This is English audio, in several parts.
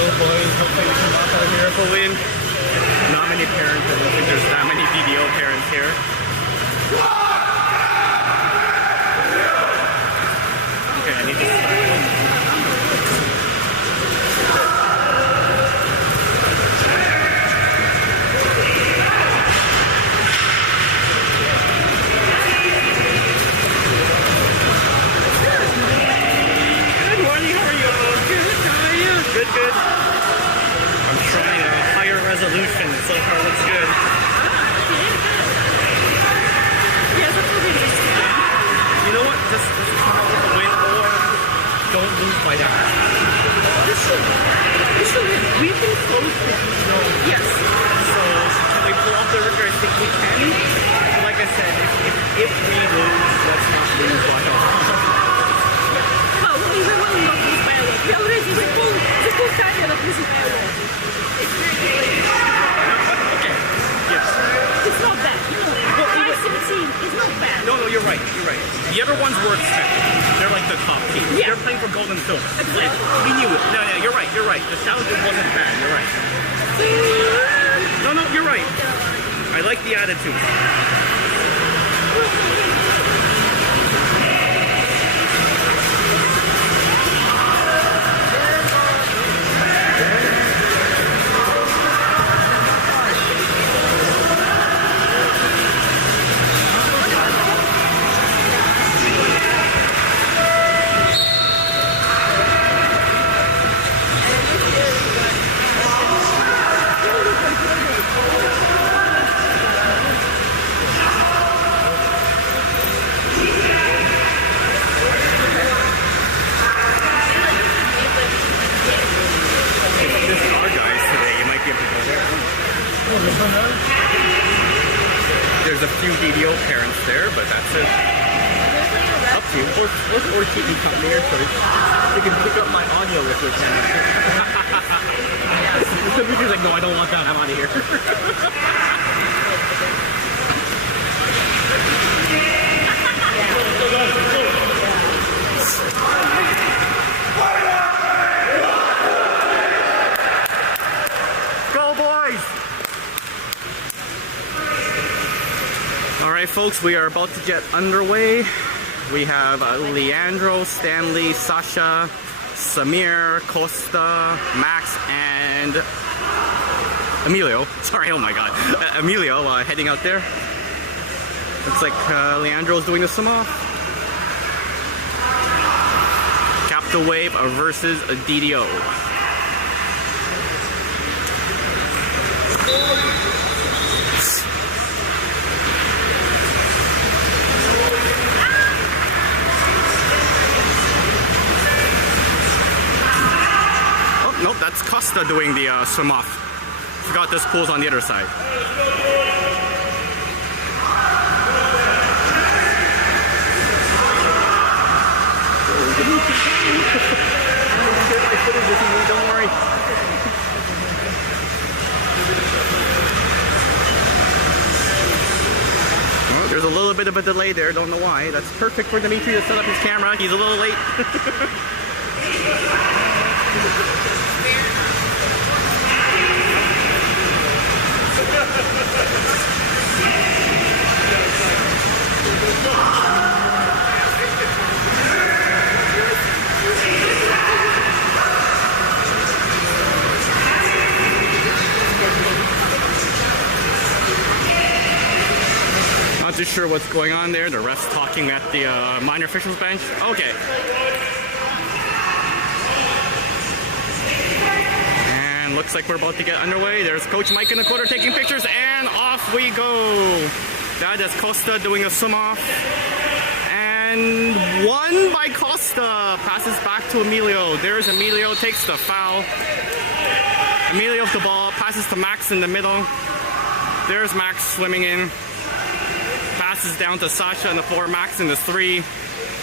go, boys. Hopefully we can walk out here for a win. Not many parents. I don't think there's that many DDO parents here. Okay, I need to start. Good. I'm trying a higher resolution. So far looks good. You know what? Just come out with a win or don't lose by that. This should win. We can close the zone. Yes. So can we pull off the record? I think we can. But like I said, if we lose, let's not lose by all. We will not lose by a lot. We already full time of losing by a lot. It's really okay. Yes. It's not bad. You know, 5-17 is not bad. No, you're right. The other ones were expected. They're like the top team. Yeah. They're playing for gold and silver. Exactly. We knew it. No, you're right. The challenge wasn't bad. You're right. No, you're right. I like the attitude. There's a few DDO parents there, but that's it. Up to you. Or keep me coming here first. You can pick up my audio if you can. The picture's like, no, I don't want that. I'm out of here. Go, boys! Alright folks, we are about to get underway. We have Leandro, Stanley, Sasha, Samir, Costa, Max, and Emilio. Sorry, oh my god. Emilio heading out there. Looks like Leandro's doing the swim off. Capital Wave versus a DDO. Nope, that's Costa doing the swim off. Forgot this pool's on the other side. Don't worry. Well, there's a little bit of a delay there, don't know why. That's perfect for Dimitri to set up his camera. He's a little late. Not too sure what's going on there. The ref's talking at the minor officials bench. Okay. And looks like we're about to get underway. There's Coach Mike in the corner taking pictures, and off we go. That is Costa doing a swim off. And won by Costa. Passes back to Emilio. There's Emilio, takes the foul. Emilio with the ball, passes to Max in the middle. There's Max swimming in. Passes down to Sasha in the 4, Max in the 3.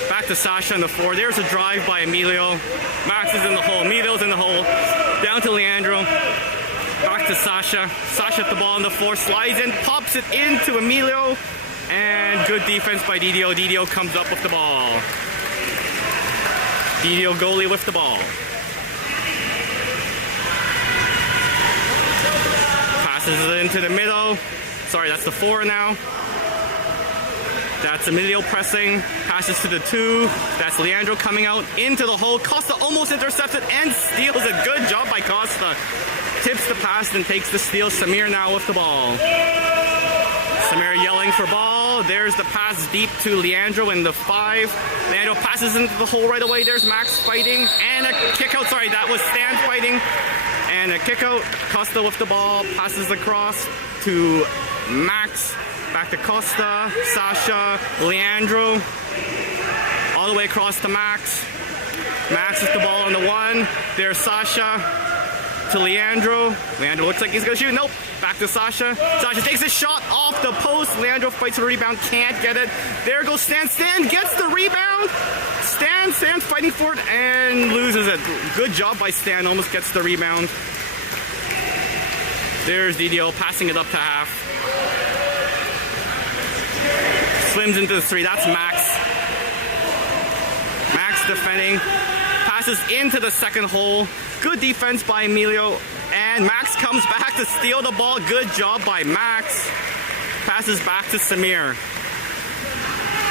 Back to Sasha in the 4. There's a drive by Emilio. Max is in the hole. Emilio's in the hole. Down to Leandro. Back to Sasha. Sasha at the ball in the 4. Slides in, pops it into Emilio. And good defense by DDO. DDO comes up with the ball. DDO goalie with the ball. Passes it into the middle. Sorry, that's the 4 now. That's Emilio pressing. Passes to the 2. That's Leandro coming out into the hole. Costa almost intercepted and steals it. Good job by Costa. Tips the pass and takes the steal. Samir now with the ball. Samir yelling for ball. There's the pass deep to Leandro in the 5. Leandro passes into the hole right away. There's Max fighting. And a kick out. Sorry, that was Stan fighting. And a kick out. Costa with the ball. Passes across to Max. Back to Costa. Sasha. Leandro. All the way across to Max. Max with the ball on the 1. There's Sasha. To Leandro. Leandro looks like he's gonna shoot. Nope. Back to Sasha. Sasha takes a shot off the post. Leandro fights for the rebound. Can't get it. There goes Stan. Stan gets the rebound. Stan's fighting for it and loses it. Good job by Stan. Almost gets the rebound. There's DDO passing it up to half. Swims into the 3. That's Max. Max defending. Passes into the second hole. Good defense by Emilio. And Max comes back to steal the ball. Good job by Max. Passes back to Samir.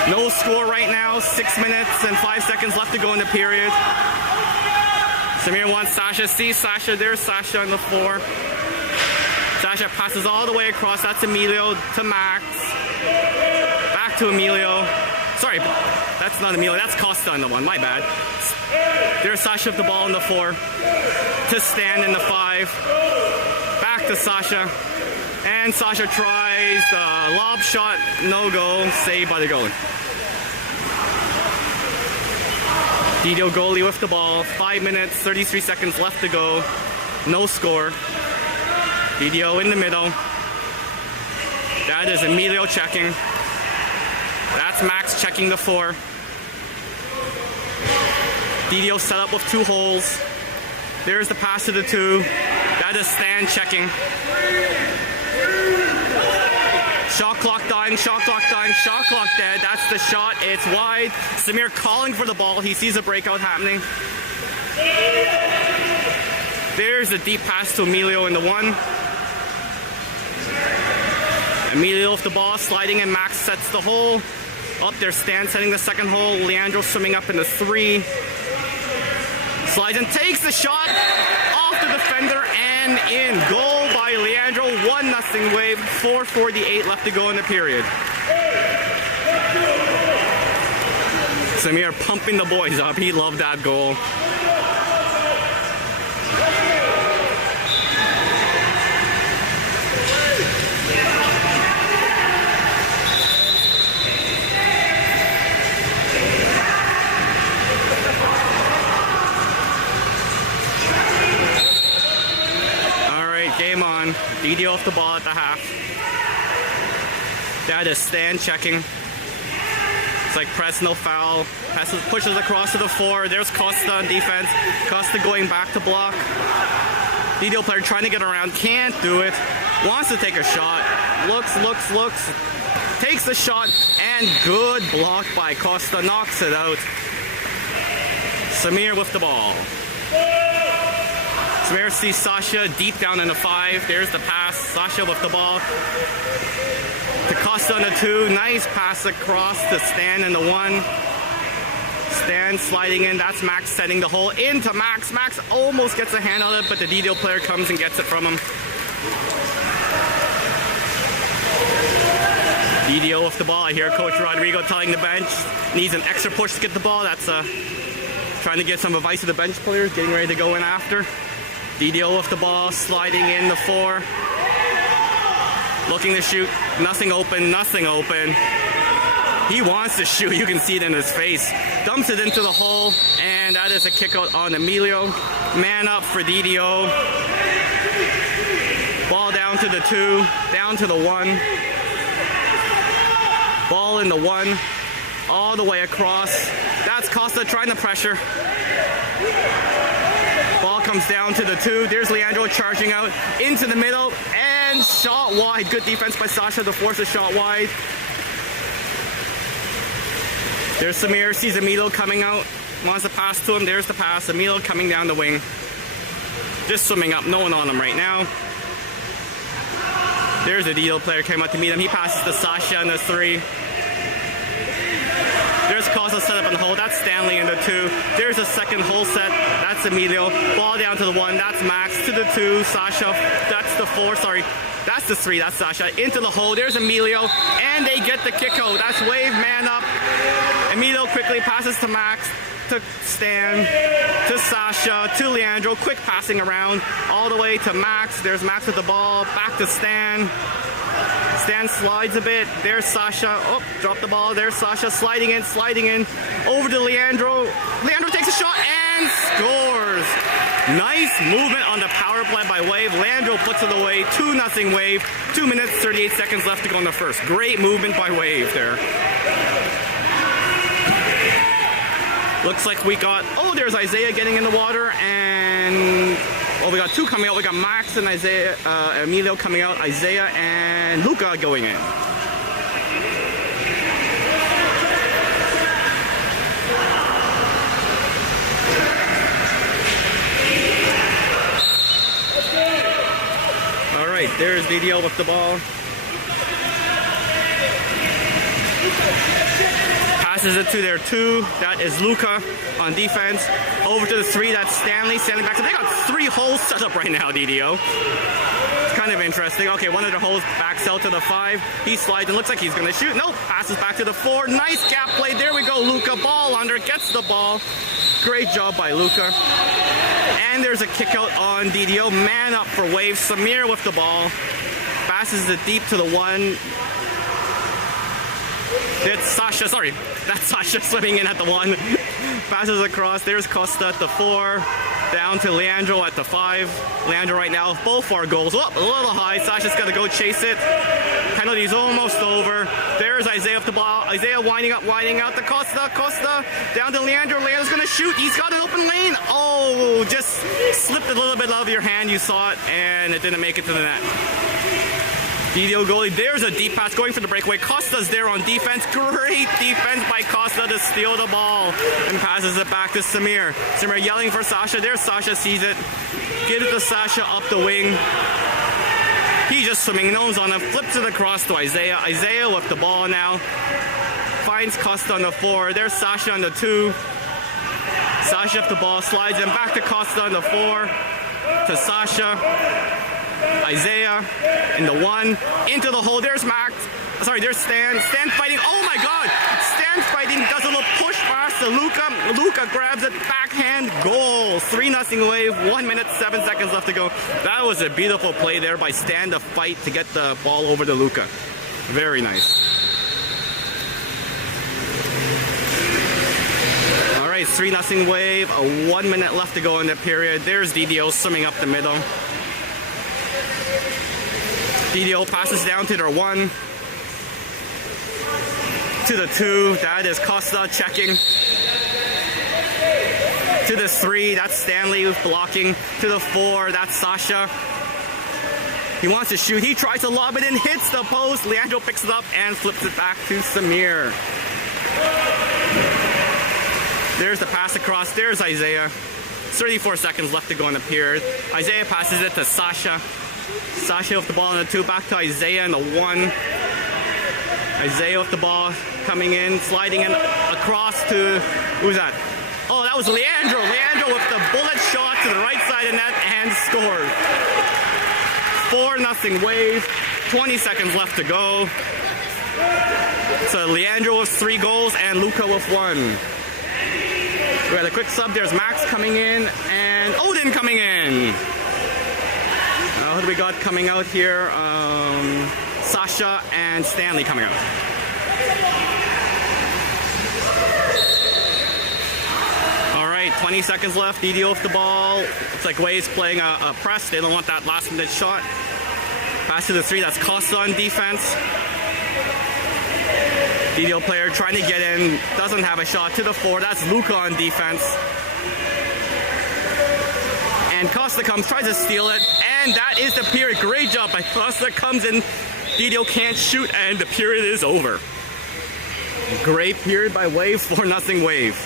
No score right now. 6 minutes and 5 seconds left to go in the period. Samir wants Sasha. Sees Sasha. There's Sasha on the floor. Sasha passes all the way across. That's Emilio to Max. Back to Emilio. Sorry, that's not Emilio. That's Costa on the 1. My bad. There's Sasha with the ball on the 4. To Stan in the 5. Back to Sasha. And Sasha tries the lob shot. No go. Saved by the goalie. DDO goalie with the ball. 5 minutes, 33 seconds left to go. No score. DDO in the middle. That is Emilio checking. That's Max checking the 4. DDO set up with 2 holes. There's the pass to the 2. That is Stan checking. Shot clock dying, shot clock dying, shot clock dead. That's the shot. It's wide. Samir calling for the ball. He sees a breakout happening. There's the deep pass to Emilio in the 1. Emilio with the ball, sliding and Max sets the hole. Up there, Stan setting the second hole. Leandro swimming up in the 3. Slides and takes the shot off the defender and in. Goal by Leandro. 1-0 Wave. 4:48 left to go in the period. Samir pumping the boys up. He loved that goal. Game on. DDO off the ball at the half. That is Stan checking. It's like press, no foul. Pushes across to the 4. There's Costa on defense. Costa going back to block. DDO player trying to get around. Can't do it. Wants to take a shot. Looks. Takes the shot. And good block by Costa. Knocks it out. Samir with the ball. Samir sees Sasha deep down in the 5. There's the pass. Sasha with the ball. To Costa on the 2. Nice pass across to Stan in the 1. Stan sliding in. That's Max setting the hole into Max. Max almost gets a hand on it, but the DDO player comes and gets it from him. DDO with the ball. I hear Coach Rodrigo telling the bench needs an extra push to get the ball. That's trying to get some advice to the bench players, getting ready to go in after. DDO with the ball, sliding in the 4. Looking to shoot. Nothing open. He wants to shoot. You can see it in his face. Dumps it into the hole, and that is a kick out on Emilio. Man up for DDO. Ball down to the 2. Down to the 1. Ball in the 1. All the way across. That's Costa trying to pressure. Ball comes down to the 2. There's Leandro charging out into the middle and shot wide. Good defense by Sasha to force a shot wide. There's Samir, sees Emilio coming out, wants to pass to him. There's the pass. Emilio coming down the wing. Just swimming up, no one on him right now. There's a Dido player came out to meet him. He passes to Sasha in the 3. There's Costa set up on the hole. That's Stanley in the 2. There's a second hole set. That's Emilio. Ball down to the 1. That's Max to the 2. Sasha. That's the 4. Sorry. That's the 3. That's Sasha. Into the hole. There's Emilio. And they get the kick out. That's Wave man up. Emilio quickly passes to Max. To Stan, to Sasha, to Leandro, quick passing around, all the way to Max. There's Max with the ball, back to Stan. Stan slides a bit, there's Sasha, oh, drop the ball, there's Sasha, sliding in, over to Leandro. Leandro takes a shot and scores. Nice movement on the power play by Wave. Leandro puts it away, 2-0 Wave, 2 minutes, 38 seconds left to go in the first. Great movement by Wave there. Looks like we got, there's Isaiah getting in the water, and, we got 2 coming out. We got Max and Isaiah, Emilio coming out, Isaiah and Luca going in. All right, there's DDL with the ball. Passes it to their 2. That is Luca on defense. Over to the 3. That's Stanley. Stanley back. So they got 3 holes set up right now, DDO. It's kind of interesting. Okay, one of the holes backs out to the 5. He slides and looks like he's going to shoot. Nope. Passes back to the 4. Nice gap play. There we go. Luca. Ball under. Gets the ball. Great job by Luca. And there's a kick out on DDO. Man up for Wave. Samir with the ball. Passes it deep to the 1. It's Sasha, sorry, that's Sasha swimming in at the 1. Passes across, there's Costa at the 4. Down to Leandro at the 5. Leandro right now, both our goals. Oh, a little high, Sasha's got to go chase it. Penalty's almost over. There's Isaiah with the ball. Isaiah winding out to Costa. Costa down to Leandro. Leandro's going to shoot. He's got an open lane. Oh, just slipped a little bit out of your hand. You saw it, and it didn't make it to the net. DDO goalie, there's a deep pass going for the breakaway. Costa's there on defense. Great defense by Costa to steal the ball and passes it back to Samir. Samir yelling for Sasha. There, Sasha sees it. Gives it to Sasha up the wing. He's just swimming nose on it. Flips it across to Isaiah. Isaiah with the ball now. Finds Costa on the 4. There's Sasha on the 2. Sasha with the ball. Slides him back to Costa on the 4. To Sasha. Isaiah in the 1, into the hole. There's Max. Sorry, there's Stan. Stan fighting. Oh my God! Stan fighting. Does a little push pass to Luca. Luca grabs it. Backhand goal. 3-0 Wave. 1 minute 7 seconds left to go. That was a beautiful play there by Stan to fight to get the ball over to Luca. Very nice. All right, 3-0 Wave. 1 minute left to go in the period. There's DDO swimming up the middle. DDO passes down to their 1. To the 2, that is Costa checking. To the 3, that's Stanley blocking. To the 4, that's Sasha. He wants to shoot. He tries to lob it in, hits the post. Leandro picks it up and flips it back to Samir. There's the pass across. There's Isaiah. 34 seconds left to go in the period. Isaiah passes it to Sasha. Sasha with the ball in the 2, back to Isaiah in the 1. Isaiah with the ball coming in, sliding in across to, who's that? Oh, that was Leandro. Leandro with the bullet shot to the right side of net and scored. 4-0 Wave, 20 seconds left to go. So Leandro with 3 goals and Luca with 1. We had a quick sub. There's Max coming in and Odin coming in. Who do we got coming out here? Sasha and Stanley coming out. All right, 20 seconds left. DDO with the ball. Looks like Wade's playing a press. They don't want that last minute shot. Pass to the 3. That's Costa on defense. DDO player trying to get in. Doesn't have a shot. To the 4. That's Luca on defense. And Costa comes, tries to steal it, and that is the period. Great job by Costa. Comes in, DDO can't shoot, and the period is over. Great period by Wave, 4-0 Wave.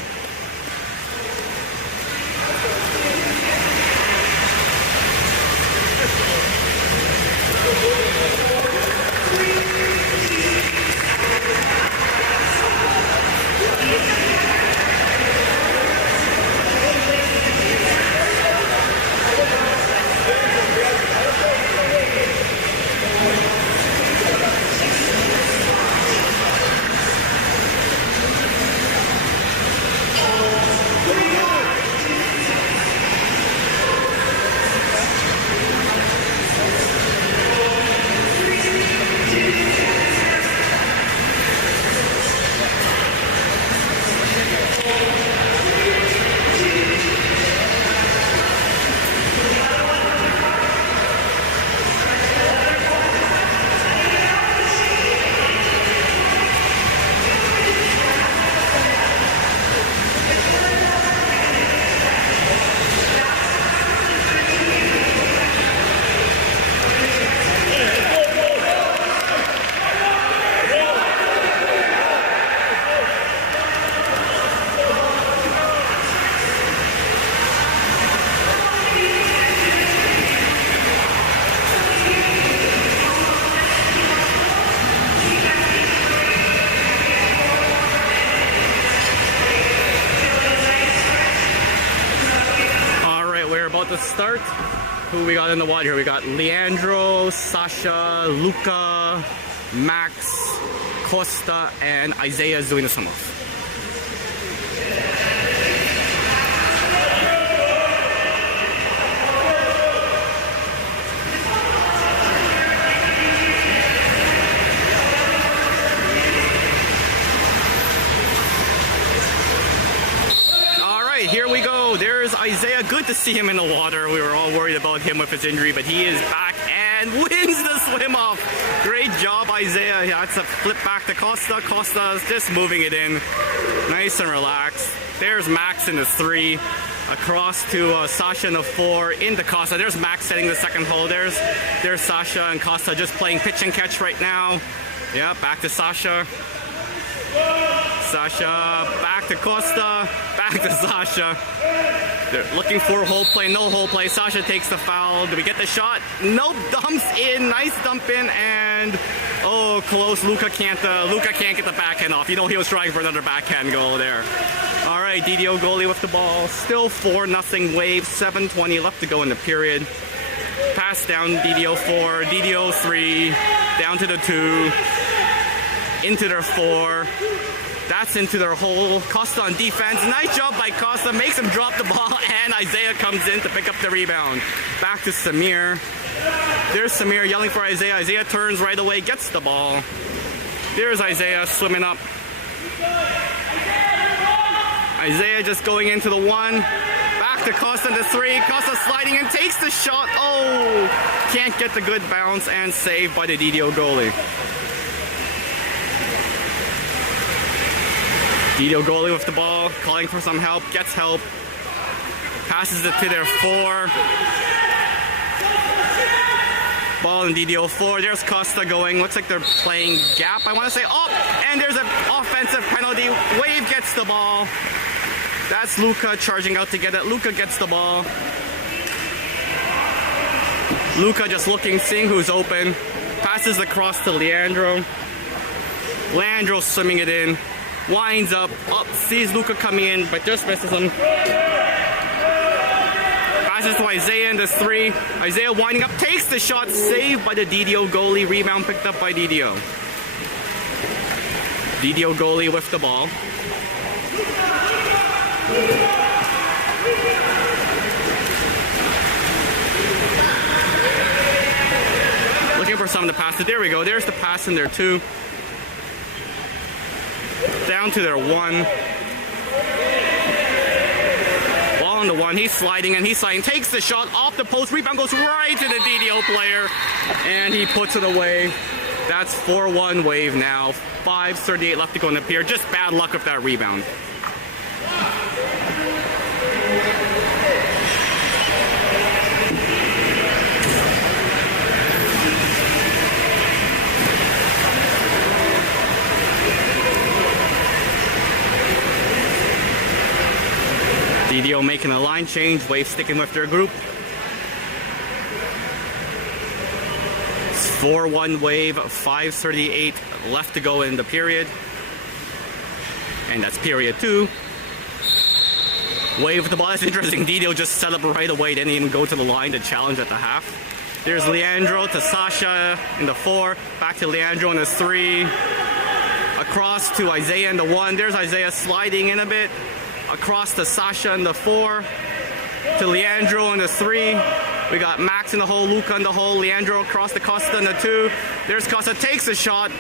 about to start. Who we got in the water here? We got Leandro, Sasha, Luca, Max, Costa, and Isaiah is doing the swim-off. Here we go. There's Isaiah. Good to see him in the water. We were all worried about him with his injury, but he is back and wins the swim off. Great job, Isaiah. That's a flip back to Costa. Costa's just moving it in. Nice and relaxed. There's Max in the 3. Across to Sasha in the 4. Into Costa. There's Max setting the second hole. There's Sasha and Costa just playing pitch and catch right now. Yeah, back to Sasha. Sasha, back to Costa, back to Sasha. They're looking for a hole play, no hole play. Sasha takes the foul. Do we get the shot? Nope, dumps in, nice dump in, and oh, close. Luca can't get the backhand off. You know he was trying for another backhand goal there. All right, DDO goalie with the ball. Still 4-0 Wave, 7:20 left to go in the period. Pass down, DDO 4, DDO 3, down to the 2. Into their 4. That's into their hole. Costa on defense. Nice job by Costa. Makes him drop the ball, and Isaiah comes in to pick up the rebound. Back to Samir. There's Samir yelling for Isaiah. Isaiah turns right away, gets the ball. There's Isaiah swimming up. Isaiah just going into the 1. Back to Costa in the 3. Costa sliding and takes the shot. Oh! Can't get the good bounce and saved by the DDO goalie. DDO goalie with the ball, calling for some help, gets help, passes it to their 4. Ball in DDO 4, there's Costa going, looks like they're playing gap, I want to say, oh, and there's an offensive penalty, Wave gets the ball. That's Luca charging out to get it, Luca gets the ball. Luca just looking, seeing who's open, passes across to Leandro. Leandro swimming it in. Winds up, sees Luca coming in, but just misses him. Passes to Isaiah in the 3. Isaiah winding up, takes the shot, saved by the DDO goalie. Rebound picked up by DDO. DDO goalie with the ball. Looking for someone to pass it. There we go. There's the pass in there too. Down to their 1. Ball on the 1. He's sliding and he's sliding. Takes the shot off the post. Rebound goes right to the DDO player. And he puts it away. That's 4-1 Wave now. 5:38 left to go in the period. Just bad luck with that rebound. DDO making a line change, Wave sticking with their group. It's 4-1 Wave, 5:38 left to go in the period. And that's period 2. Wave with the ball, that's interesting. DDO just set up right away, didn't even go to the line to challenge at the half. There's Leandro to Sasha in the 4, back to Leandro in the 3. Across to Isaiah in the 1, there's Isaiah sliding in a bit. Across to Sasha in the 4, to Leandro in the 3. We got Max in the hole, Luca in the hole, Leandro across to Costa in the 2. There's Costa, takes a shot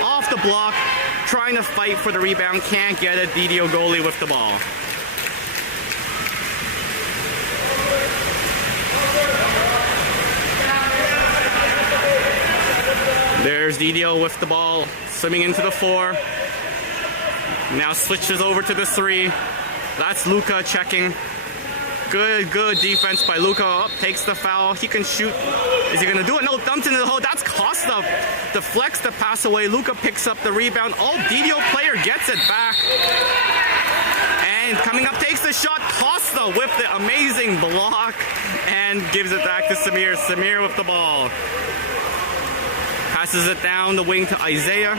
off the block, trying to fight for the rebound, can't get it. DDO goalie with the ball. There's DDO with the ball, swimming into the 4. Now switches over to the 3. That's Luca checking. Good defense by Luca. Up, takes the foul. He can shoot. Is he gonna do it? No, dumped into the hole. That's Costa. Deflects the pass away. Luca picks up the rebound. Oh, DDO player gets it back. And coming up, takes the shot. Costa with the amazing block and gives it back to Samir. Samir with the ball. Passes it down the wing to Isaiah.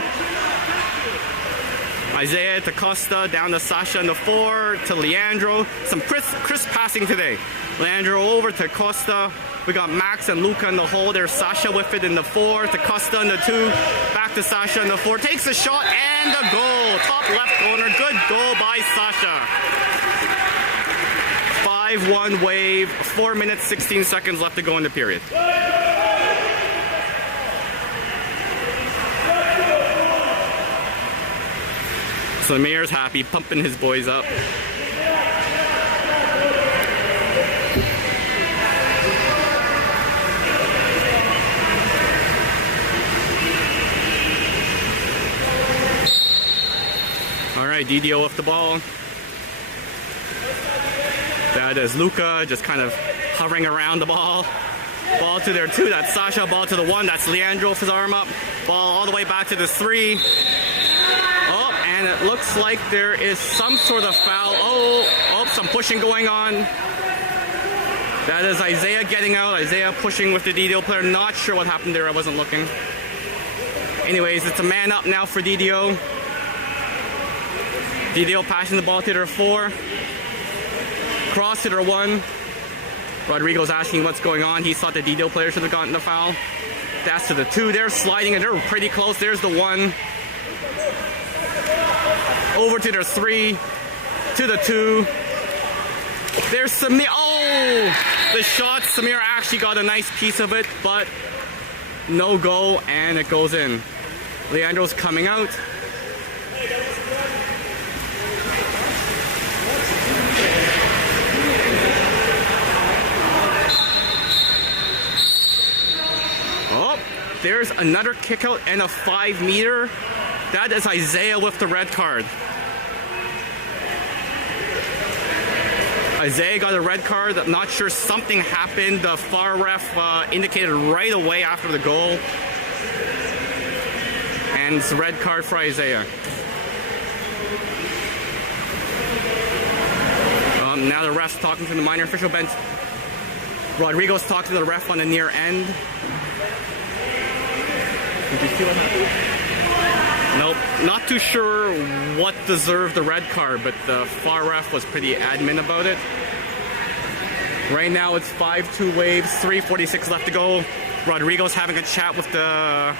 Isaiah to Costa, down to Sasha in the 4, to Leandro. Some crisp passing today. Leandro over to Costa. We got Max and Luca in the hole. There's Sasha with it in the 4, to Costa in the 2, back to Sasha in the 4. Takes a shot and a goal. Top left corner. Good goal by Sasha. 5-1 Wave. 4 minutes, 16 seconds left to go in the period. Samir's happy, pumping his boys up. All right, DDO with the ball. That is Luca, just kind of hovering around the ball. Ball to their 2, that's Sasha. Ball to the 1, that's Leandro with his arm up. Ball all the way back to the 3. And it looks like there is some sort of foul. Oh, some pushing going on. That is Isaiah getting out. Isaiah pushing with the DDO player. Not sure what happened there. I wasn't looking. Anyways, it's a man up now for DDO. DDO passing the ball to their 4. Cross to their 1. Rodrigo's asking what's going on. He thought the DDO player should have gotten the foul. That's to the 2. They're sliding and they're pretty close. There's the 1. Over to their 3, to the 2. There's Samir. Oh, the shot. Samir actually got a nice piece of it, but no go, and it goes in. Leandro's coming out. Oh, there's another kick out and a 5-meter. That is Isaiah with the red card. Isaiah got a red card. I'm not sure, something happened. The FAR ref indicated right away after the goal. And it's a red card for Isaiah. Now the ref's talking to the minor official bench. Rodrigo's talking to the ref on the near end. Did you see what happened? Nope, not too sure what deserved the red card, but the FAR ref was pretty adamant about it. Right now it's 5-2 Waves, 3:46 left to go. Rodrigo's having a chat with the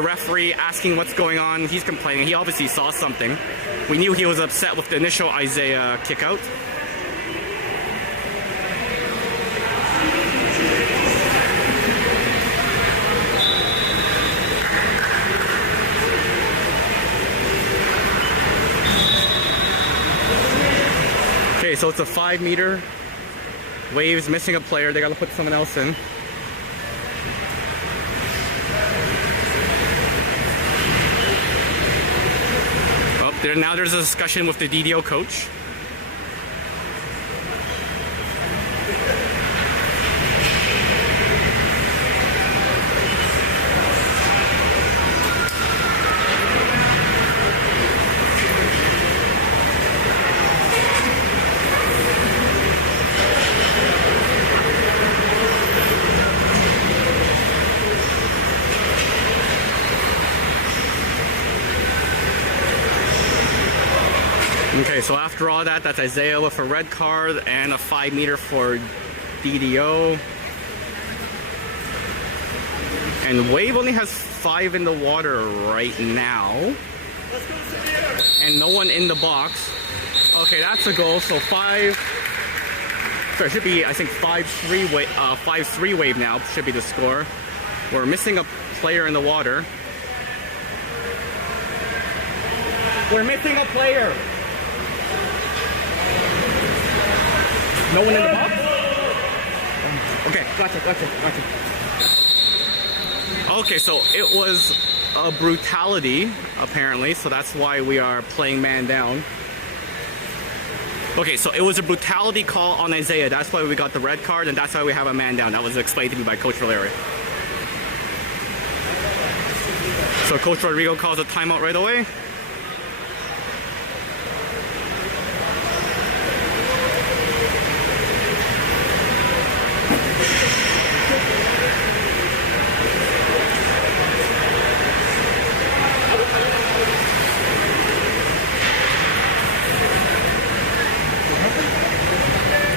referee, asking what's going on. He's complaining. He obviously saw something. We knew he was upset with the initial Isaiah kick out. Okay, so it's a 5-meter. Waves missing a player. They gotta put someone else in. Oh, now there's a discussion with the DDO coach. Okay, so after all that, that's Isaiah with a red card and a 5-meter for DDO. And Wave only has 5 in the water right now. And no one in the box. Okay, that's a goal, so 5... So it should be, I think, 5-3 Wave now should be the score. We're missing a player in the water. We're missing a player! No one in the box? Okay, gotcha. Okay, so it was a brutality, apparently, so that's why we are playing man down. Okay, so it was a brutality call on Isaiah. That's why we got the red card, and that's why we have a man down. That was explained to me by Coach Valeri. So Coach Rodrigo calls a timeout right away.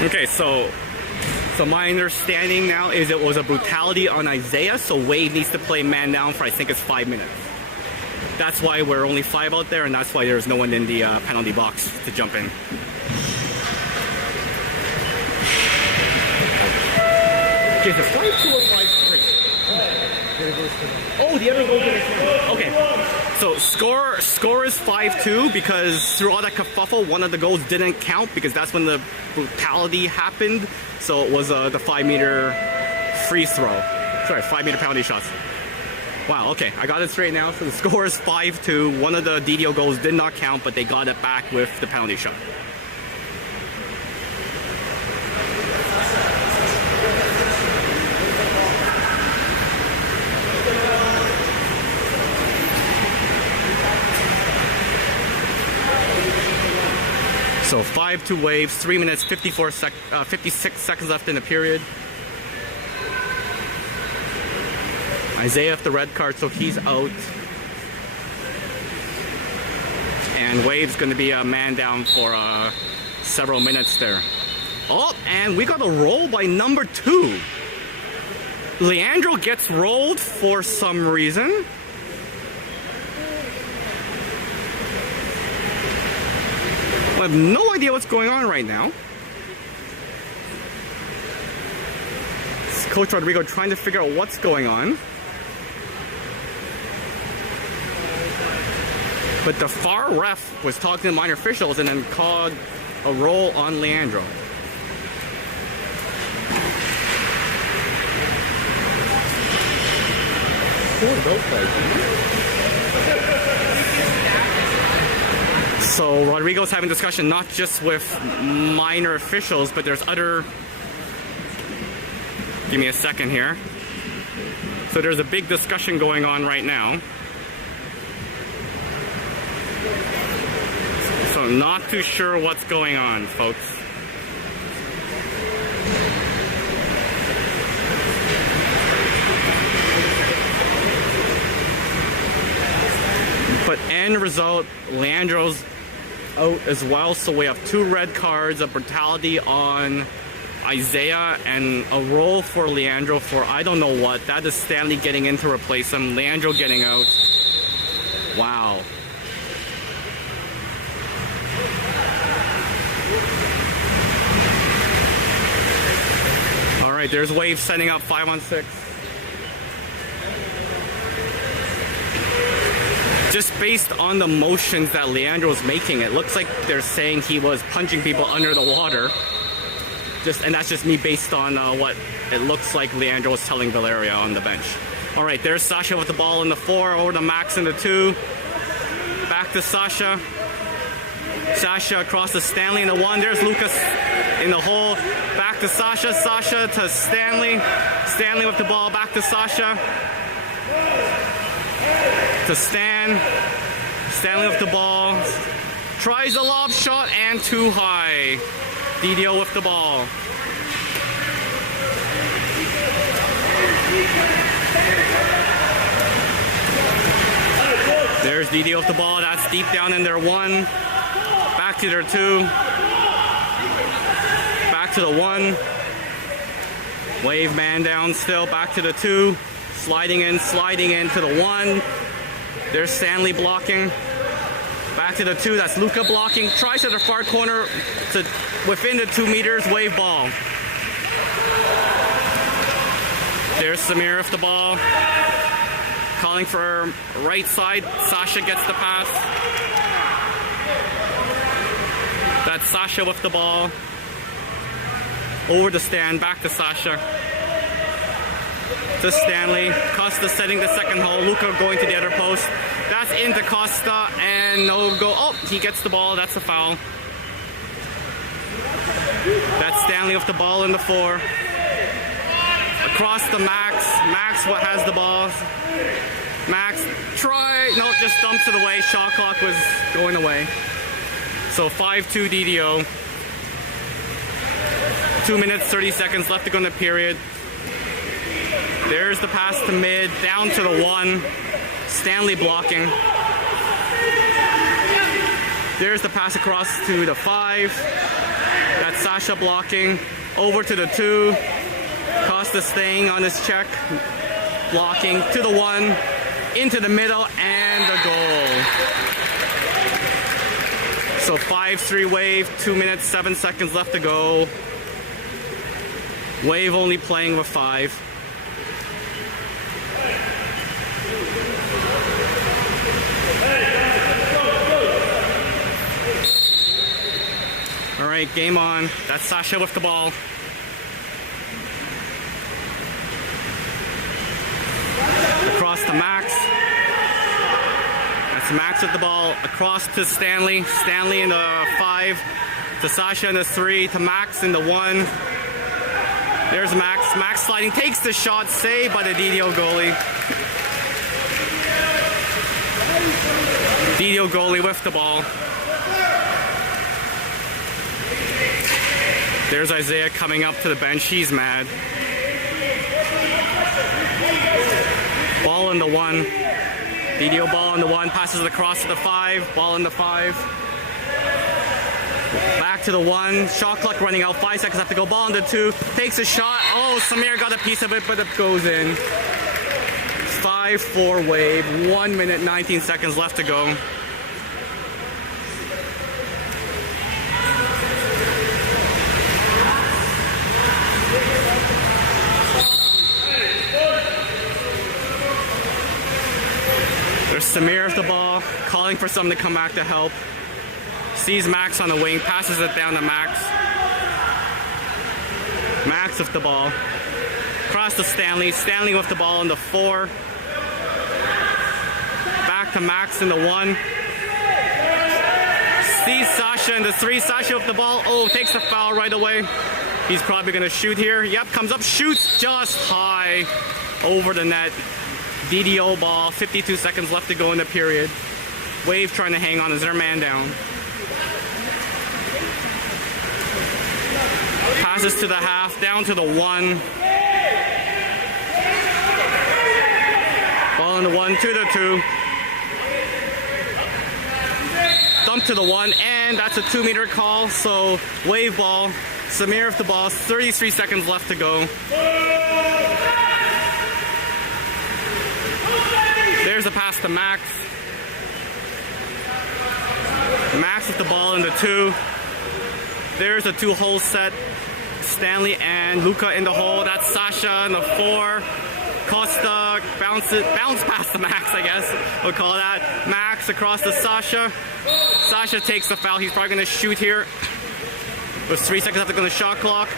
Okay, so my understanding now is it was a brutality on Isaiah, so Wade needs to play man down for I think it's 5 minutes. That's why we're only 5 out there, and that's why there's no one in the penalty box to jump in. Okay, is it 5-2 or 5-3? Oh, the other goal didn't count. Okay, so score is 5-2 because through all that kerfuffle, one of the goals didn't count because that's when the brutality happened. So it was the 5-meter free throw. Sorry, 5-meter penalty shots. Wow, okay, I got it straight now. So the score is 5-2. One of the DDO goals did not count, but they got it back with the penalty shot. So 5-2 Waves, 3 minutes 56 seconds left in the period. Isaiah with the red card, so he's out. And Waves going to be a man down for several minutes there. Oh, and we got a roll by number 2. Leandro gets rolled for some reason. I have no idea what's going on right now. It's Coach Rodrigo trying to figure out what's going on. But the FAR ref was talking to minor officials and then called a roll on Leandro. So Rodrigo's having discussion not just with minor officials, but there's other... Give me a second here. So there's a big discussion going on right now. So not too sure what's going on, folks. But end result, Leandro's out as well, so we have 2 red cards, a brutality on Isaiah, and a roll for Leandro for I don't know what. That is Stanley getting in to replace him, Leandro getting out. Wow. Alright, there's Wave setting up 5-on-6. Just based on the motions that Leandro was making, it looks like they're saying he was punching people under the water. And that's just me based on what it looks like Leandro was telling Valeria on the bench. All right, there's Sasha with the ball in the 4, over to Max in the 2. Back to Sasha. Sasha across to Stanley in the 1. There's Lucas in the hole. Back to Sasha. Sasha to Stanley. Stanley with the ball. Back to Sasha. To Stan. Stanley with the ball. Tries a lob shot and too high. DDO with the ball. There's DDO with the ball. That's deep down in their 1. Back to their 2. Back to the 1. Wave man down still. Back to the 2. Sliding in to the 1. There's Stanley blocking. Back to the 2. That's Luca blocking. Tries to the far corner to within the 2 meters. Wave ball. There's Samir with the ball. Calling for right side. Sasha gets the pass. That's Sasha with the ball. Over the Stan. Back to Sasha. To Stanley. Costa setting the second hole. Luca going to the other post. That's into Costa and no go. Oh, he gets the ball. That's a foul. That's Stanley with the ball in the 4. Across to Max. Max what has the ball. Max no, just dumps it away. Shot clock was going away. So 5-2 DDO. 2 minutes 30 seconds left to go in the period. There's the pass to mid, down to the 1. Stanley blocking. There's the pass across to the 5. That's That's Sasha blocking. Over to the 2. Costa staying on his check. Blocking to the 1. Into the middle and the goal. So 5-3 Wave. 2 minutes, 7 seconds left to go. Wave only playing with 5. All right, game on. That's Sasha with the ball. Across to Max. That's Max with the ball. Across to Stanley. Stanley in the 5. To Sasha in the 3. To Max in the 1. There's Max. Max sliding. Takes the shot. Saved by the DDO goalie. DDO goalie with the ball. There's Isaiah coming up to the bench. He's mad. Ball in the 1. DDO ball in the 1. Passes it across to the 5. Ball in the 5. Back to the 1. Shot clock running out. 5 seconds left to go. Ball in the 2. Takes a shot. Oh, Samir got a piece of it, but it goes in. 5-4 Wave. 1 minute, 19 seconds left to go. There's Samir with the ball, calling for someone to come back to help. Sees Max on the wing, passes it down to Max. Max with the ball. Across to Stanley. Stanley with the ball in the 4. Back to Max in the 1. Sees Sasha in the 3. Sasha with the ball. Oh, takes the foul right away. He's probably going to shoot here. Yep, comes up, shoots just high over the net. DDO ball, 52 seconds left to go in the period. Wave trying to hang on. Is their man down? Passes to the half, down to the 1. Ball in the 1, to the 2. Dump to the 1, and that's a 2-meter call, so Wave ball. Samir with the ball, 33 seconds left to go. There's a pass to Max. Max with the ball in the 2. There's a 2-hole set. Stanley and Luca in the hole. That's Sasha in the 4. Costa bounce past the Max, I guess we'll call that. Max across to Sasha. Sasha takes the foul. He's probably going to shoot here. There's 3 seconds left to go on the shot clock.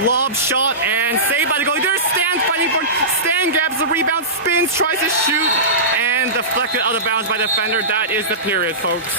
Lob shot and saved by the goalie. There's Stan fighting for it. Stan grabs the rebound, spins, tries to shoot, and deflected out of bounds by the defender. That is the period, folks.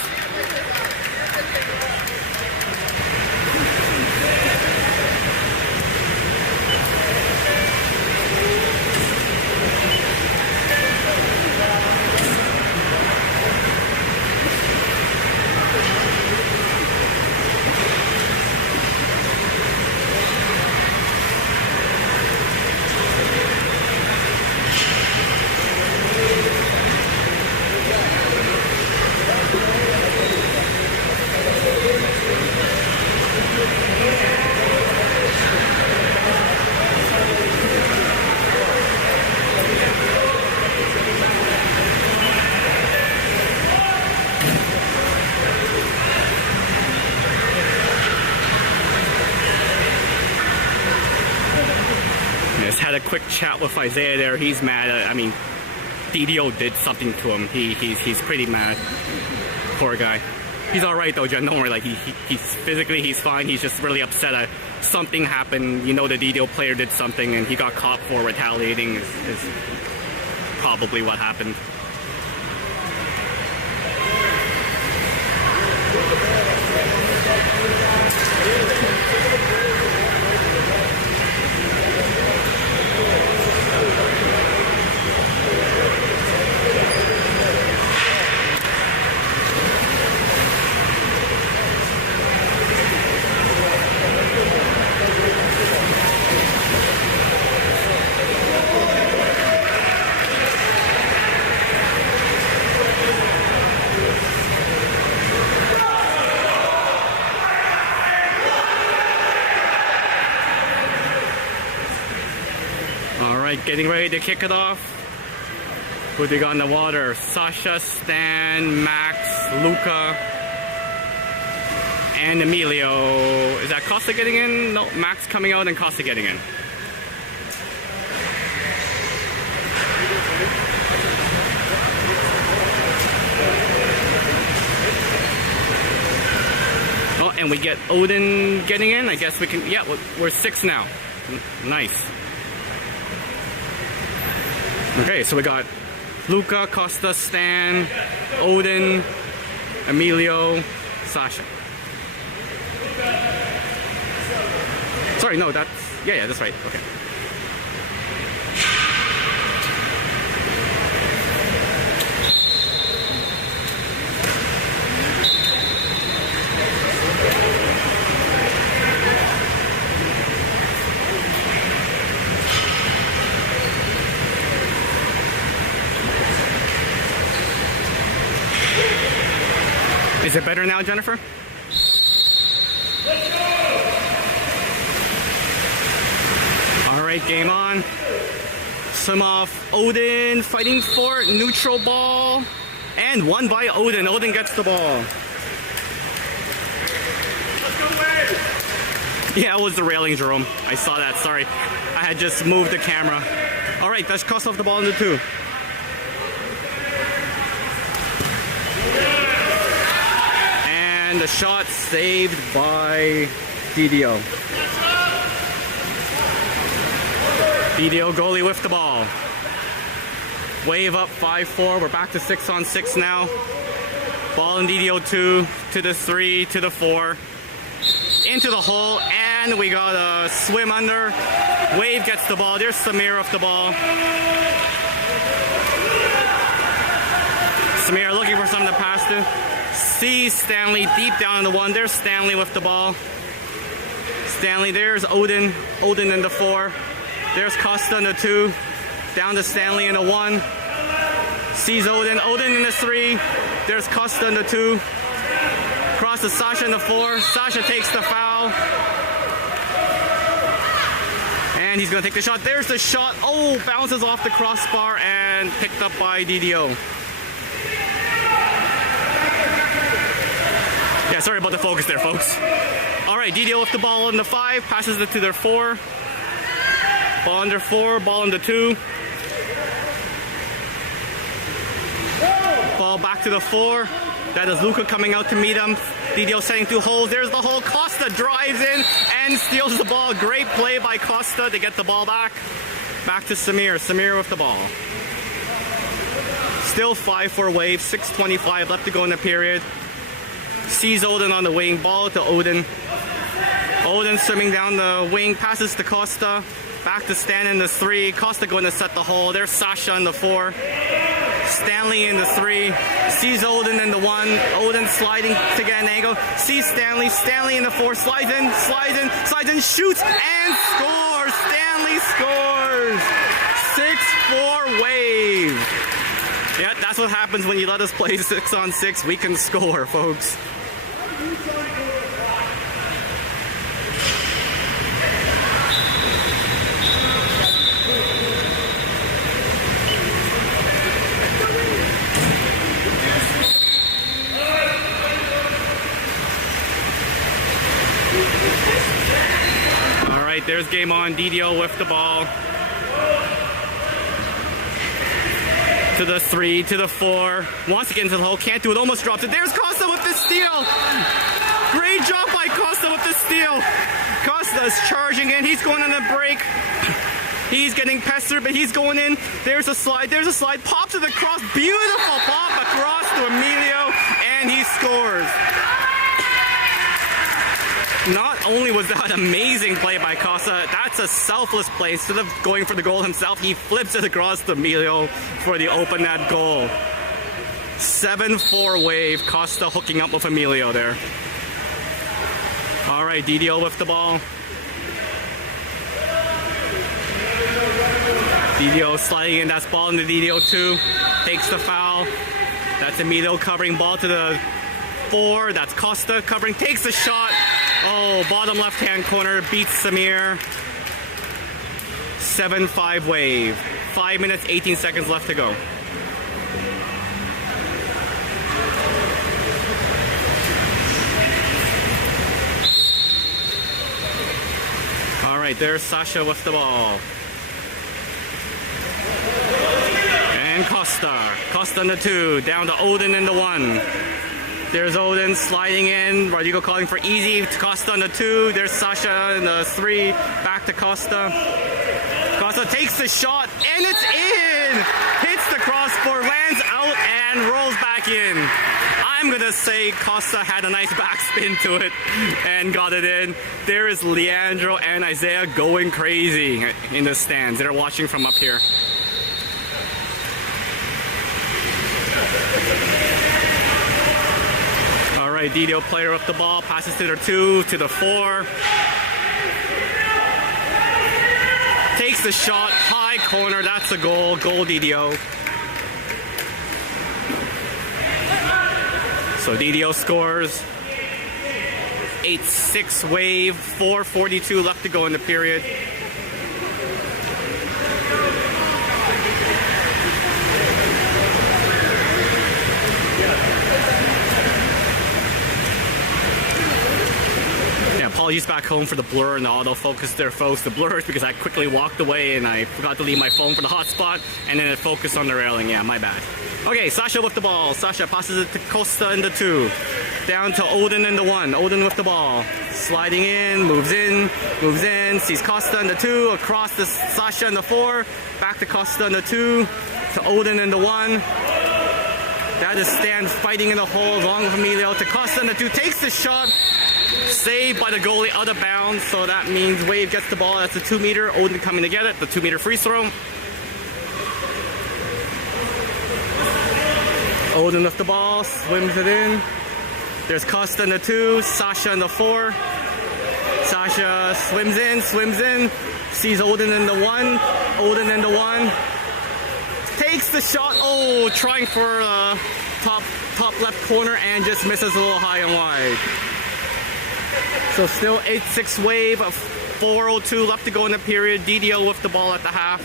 Had a quick chat with Isaiah there. He's mad. I mean, DDO did something to him. He's pretty mad. Poor guy. He's all right though, Jen. Don't worry. Like he's physically he's fine. He's just really upset that something happened. You know, the DDO player did something and he got caught for retaliating. Is probably what happened. Alright, getting ready to kick it off. Who do we got in the water? Sasha, Stan, Max, Luca, and Emilio. Is that Costa getting in? No, Max coming out and Costa getting in. Oh, and we get Odin getting in. I guess we can, yeah, we're 6 now. Nice. Okay, so we got Luca, Costa, Stan, Odin, Emilio, Sasha. Sorry, no, that's, yeah, that's right, okay. Is it better now, Jennifer? Alright, game on. Swim off Odin, fighting for neutral ball. And won by Odin. Odin gets the ball. Yeah, it was the railing, Jerome. I saw that, sorry. I had just moved the camera. Alright, let's cross off the ball into 2. And the shot saved by DDO. DDO goalie with the ball. Wave up 5-4. We're back to 6-on-6 now. Ball in DDO 2 to the 3 to the 4. Into the hole, and we got a swim under. Wave gets the ball. There's Samir with the ball. Samir looking for something to pass to. Sees Stanley deep down in the 1. There's Stanley with the ball. Stanley, there's Odin. Odin in the 4. There's Costa in the 2. Down to Stanley in the 1. Sees Odin. Odin in the 3. There's Costa in the 2. Cross to Sasha in the 4. Sasha takes the foul. And he's going to take the shot. There's the shot. Oh, bounces off the crossbar and picked up by DDO. Yeah, sorry about the focus there, folks. Alright, DDO with the ball in the 5. Passes it to their 4. Ball under 4. Ball into 2. Ball back to the 4. That is Luca coming out to meet him. DDO setting 2 holes. There's the hole. Costa drives in and steals the ball. Great play by Costa to get the ball back. Back to Samir. Samir with the ball. Still 5-4 wave. 6:25 left to go in the period. Sees Odin on the wing. Ball to Odin. Odin swimming down the wing. Passes to Costa. Back to Stan in the 3. Costa going to set the hole. There's Sasha in the 4. Stanley in the 3. Sees Odin in the 1. Odin sliding to get an angle. Sees Stanley. Stanley in the 4. Slides in, shoots, and scores! Stanley scores! 6-4 wave. Yeah, that's what happens when you let us play 6-on-6. We can score, folks. Alright, there's game on. DDO with the ball. To the 3, to the 4. Wants to get into the hole, can't do it, almost drops it. There's Costa with the steal! Great job by Costa with the steal. Costa is charging in, he's going on the break. He's getting pestered, but he's going in. There's a slide, pops it across, beautiful pop across to Emilio, and he scores. Not only was that an amazing play by Costa, that's a selfless play. Instead of going for the goal himself, he flips it across to Emilio for the open net goal. 7-4 wave, Costa hooking up with Emilio there. Alright, DDO with the ball. DDO sliding in, that's ball into DDO 2. Takes the foul. That's Emilio covering, ball to the 4. That's Costa covering, takes the shot. Oh, bottom left-hand corner, beats Samir. 7-5 wave. 5 minutes, 18 seconds left to go. All right, there's Sasha with the ball. And Costa. Costa in the 2, down to Odin in the 1. There's Odin sliding in. Rodrigo calling for easy. Costa on the 2. There's Sasha in the 3. Back to Costa. Costa takes the shot and it's in! Hits the crossbar, lands out and rolls back in. I'm gonna say Costa had a nice backspin to it and got it in. There is Leandro and Isaiah going crazy in the stands. They're watching from up here. All right, Didio player up the ball, passes to their 2, to the 4. Takes the shot, high corner, that's a goal. Goal Didio. So Didio scores. 8-6 wave, 4:42 left to go in the period. Apologies back home for the blur and the autofocus there, folks. The blur is because I quickly walked away and I forgot to leave my phone for the hotspot, and then it focused on the railing. Yeah, my bad. Okay, Sasha with the ball. Sasha passes it to Costa in the 2. Down to Odin in the 1. Odin with the ball. Sliding in, moves in, sees Costa in the 2, across to Sasha in the 4, back to Costa in the 2, to Odin in the 1. That is Stan fighting in the hole, along with Emilio to Costa in the 2, takes the shot. Saved by the goalie out of bounds, so that means Wave gets the ball. That's a 2-meter. Odin coming to get it, the 2-meter free throw. Odin with the ball, swims it in. There's Costa in the 2, Sasha in the 4. Sasha swims in, sees Odin in the 1. Odin in the 1. Takes the shot. Oh, trying for top left corner and just misses a little high and wide. So still 8-6 wave, 4:02 left to go in the period. Didio with the ball at the half.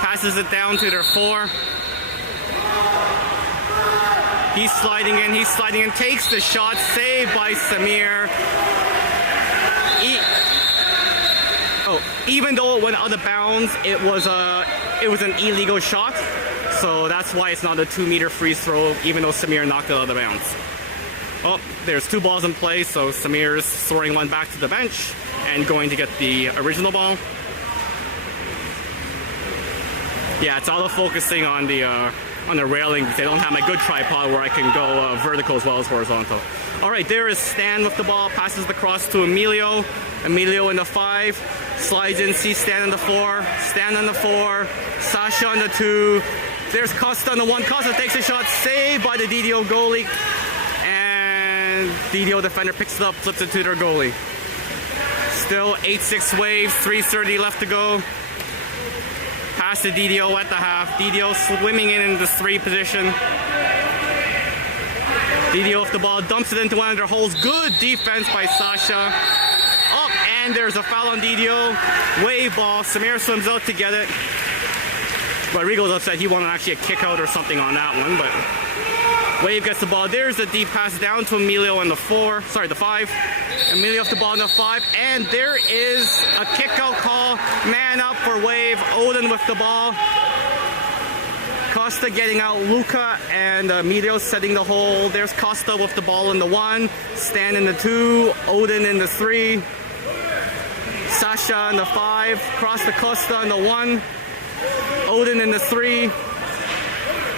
Passes it down to their 4. He's sliding in, takes the shot, saved by Samir. Even though it went out of bounds, it was an illegal shot. So that's why it's not a 2-meter free throw, even though Samir knocked it out of bounds. Oh, there's 2 balls in play, so Samir's throwing one back to the bench and going to get the original ball. Yeah, it's auto-focusing on the railing because they don't have my good tripod where I can go vertical as well as horizontal. All right, there is Stan with the ball, passes the cross to Emilio. Emilio in the 5, slides in, sees Stan in the 4, Stan in the 4, Sasha on the 2. There's Costa on the 1. Costa takes a shot, saved by the Didio goalie. Didio defender picks it up, flips it to their goalie. Still 8-6 wave, 3:30 left to go. Pass to Didio at the half. Didio swimming in the 3 position. Didio with the ball, dumps it into one of their holes. Good defense by Sasha. Up, and there's a foul on Didio. Wave ball, Samir swims out to get it. Rodrigo's upset, he wanted actually a kick out or something on that one, but Wave gets the ball. There's the deep pass down to Emilio in the 5. Emilio with the ball in the 5. And there is a kick out call. Man up for Wave. Odin with the ball. Costa getting out Luca and Emilio setting the hole. There's Costa with the ball in the 1. Stan in the 2. Odin in the 3. Sasha in the 5. Cross to Costa in the 1. Odin in the 3.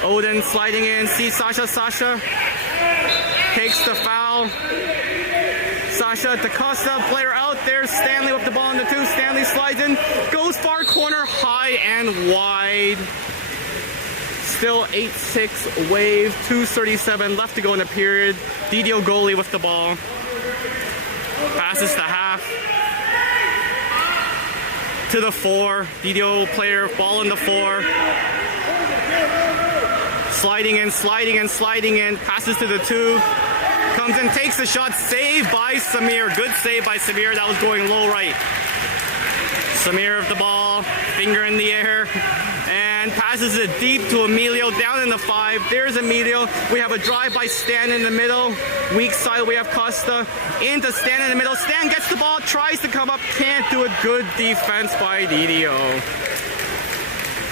Odin sliding in, sees Sasha. Sasha takes the foul. Sasha to Costa, player out there. Stanley with the ball in the 2. Stanley slides in, goes far corner, high and wide. Still 8-6 wave, 2:37 left to go in the period. Didio goalie with the ball. Passes to half. To the 4. Didio player, ball in the 4. Sliding in, passes to the 2, comes in, takes the shot, saved by Samir. Good save by Samir, that was going low right. Samir with the ball, finger in the air, and passes it deep to Emilio down in the 5. There's Emilio. We have a drive by Stan in the middle. Weak side, we have Costa into Stan in the middle. Stan gets the ball, tries to come up, can't do it. Good defense by DDO.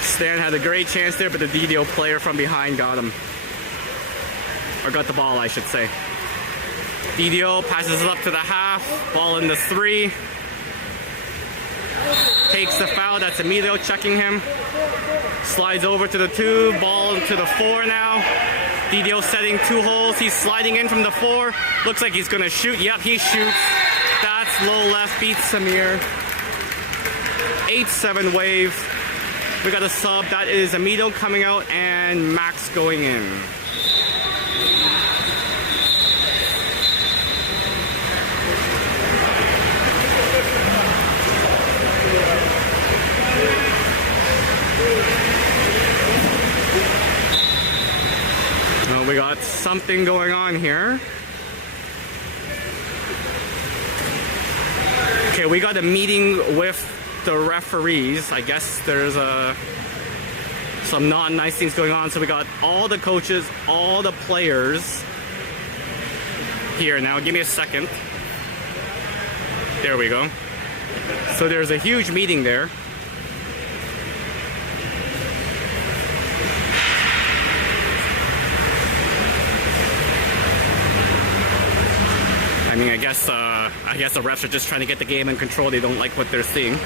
Stan had a great chance there, but the DDO player from behind got him. Or got the ball, I should say. DDO passes it up to the half, ball in the 3. Takes the foul, that's Emilio checking him. Slides over to the 2, ball to the 4 now. DDO setting 2 holes, he's sliding in from the 4. Looks like he's gonna shoot, yep, he shoots. That's low left, beats Samir. 8-7 wave. We got a sub, that is Emilio coming out and Max going in. We got something going on here. Okay, we got a meeting with the referees. I guess there's some not nice things going on. So we got all the coaches, all the players here. Now, give me a second. There we go. So there's a huge meeting there. I mean, I guess the refs are just trying to get the game in control. They don't like what they're seeing.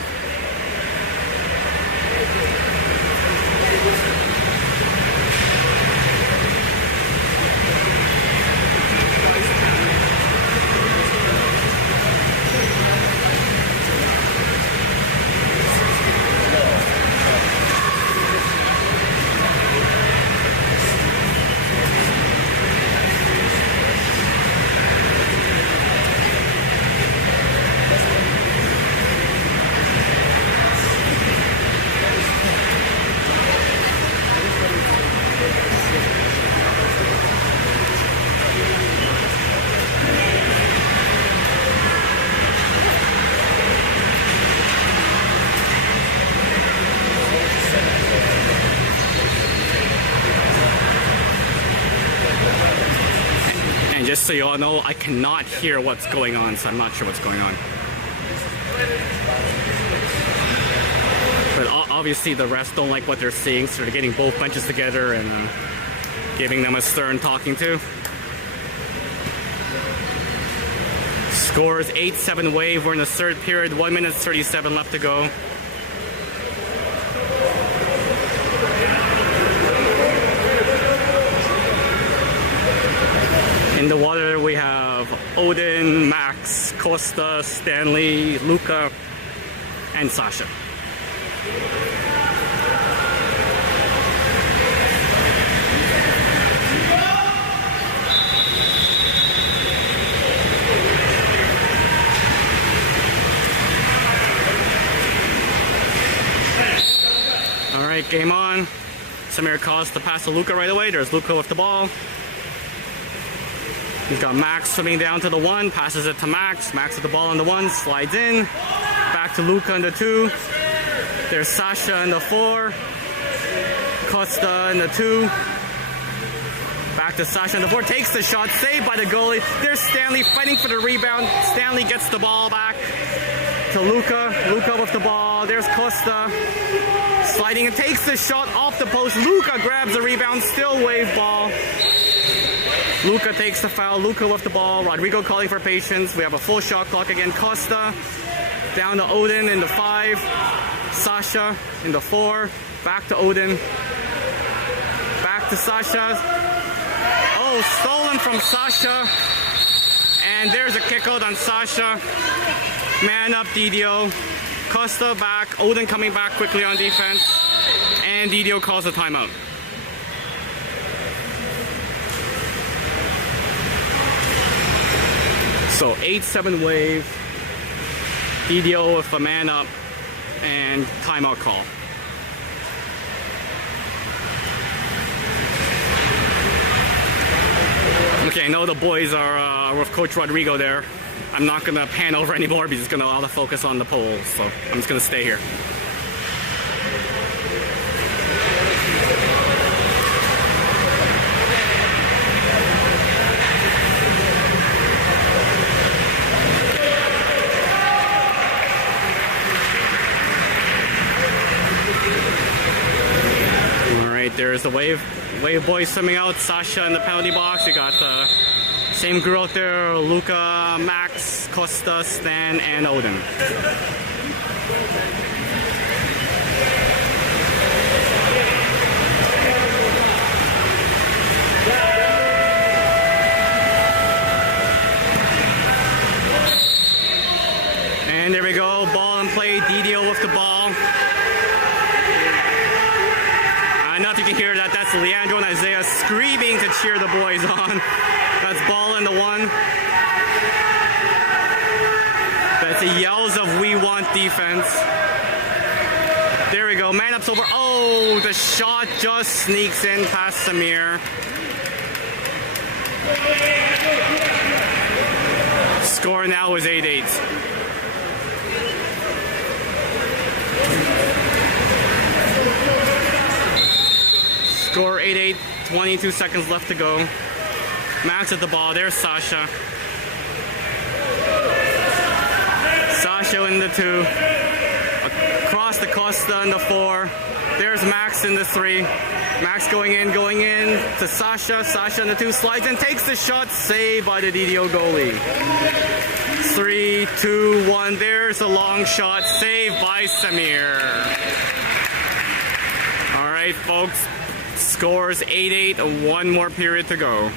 Just so you all know, I cannot hear what's going on, so I'm not sure what's going on. But obviously the refs don't like what they're seeing, so they're getting both benches together and giving them a stern talking to. Scores 8-7 wave. We're in the 3rd period, 1 minute 37 left to go. In the water, we have Odin, Max, Costa, Stanley, Luca, and Sasha. All right, game on. Samir Costa pass to Luca right away. There's Luca with the ball. He's got Max swimming down to the 1, passes it to Max. Max with the ball on the 1, slides in. Back to Luca in the 2. There's Sasha in the 4. Costa in the 2. Back to Sasha in the 4. Takes the shot, saved by the goalie. There's Stanley fighting for the rebound. Stanley gets the ball back to Luca. Luca with the ball. There's Costa. Sliding and takes the shot off the post. Luca grabs the rebound. Still wave ball. Luca takes the foul. Luca with the ball. Rodrigo calling for patience. We have a full shot clock again. Costa down to Odin in the 5. Sasha in the 4. Back to Odin. Back to Sasha. Oh, stolen from Sasha. And there's a kick out on Sasha. Man up, DDO. Costa back. Odin coming back quickly on defense. And DDO calls a timeout. So 8-7 wave, DDO with a man up, and timeout call. Okay, I know the boys are with Coach Rodrigo there. I'm not gonna pan over anymore because it's gonna all the focus on the pole. So I'm just gonna stay here. There's the Wave boys swimming out. Sasha in the penalty box. We got the same crew out there: Luca, Max, Costa, Stan, and Odin. And there we go. Ball in play. DDO with the ball. Not if you can hear that, that's Leandro and Isaiah screaming to cheer the boys on. That's ball in the one. That's the yells of "we want defense." There we go, man up's over. Oh, the shot just sneaks in past Samir. Score now is 8-8. Score 8-8, 22 seconds left to go. Max at the ball, there's Sasha. Sasha in the 2. Across the Costa in the 4. There's Max in the 3. Max going in to Sasha. Sasha in the 2, slides and takes the shot, saved by the DDO goalie. 3, 2, 1, there's a long shot, saved by Samir. All right, folks. Scores 8-8, one more period to go.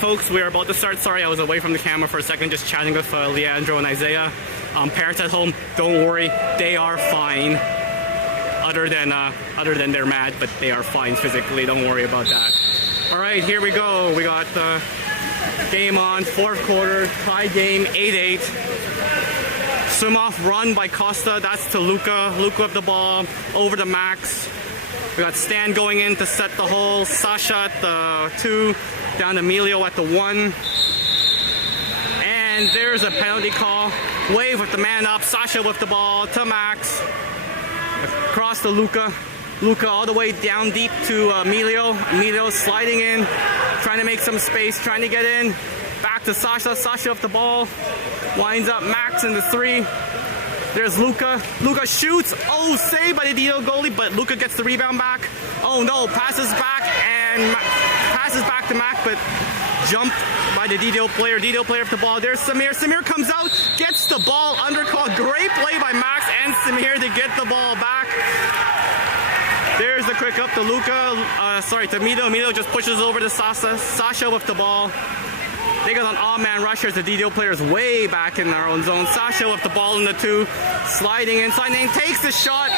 Folks, we are about to start. Sorry, I was away from the camera for a second, just chatting with Leandro and Isaiah. Parents at home, don't worry, they are fine. Other than they're mad, but they are fine physically. Don't worry about that. All right, here we go. We got the game on, fourth quarter, tie game, 8-8. Swim off run by Costa. That's to Luca. Luca with the ball over to Max. We got Stan going in to set the hole. Sasha at the 2. Down to Emilio at the 1. And there's a penalty call. Wave with the man up. Sasha with the ball to Max. Across to Luca. Luca all the way down deep to Emilio. Emilio sliding in. Trying to make some space. Trying to get in. Back to Sasha. Sasha with the ball. Winds up Max in the 3. There's Luca. Luca shoots. Oh, saved by the DDO goalie, but Luca gets the rebound back. Oh no, passes back and passes back to Mac, but jumped by the DDO player. DDO player with the ball. There's Samir. Samir comes out, gets the ball under call. Great play by Max and Samir to get the ball back. There's the quick up to Luka. Sorry, to Mito. Mito just pushes over to Sasha. Sasha with the ball. They got an all-man rushers. The DDO players way back in their own zone. Sasha with the ball in the 2. Sliding inside. And takes the shot.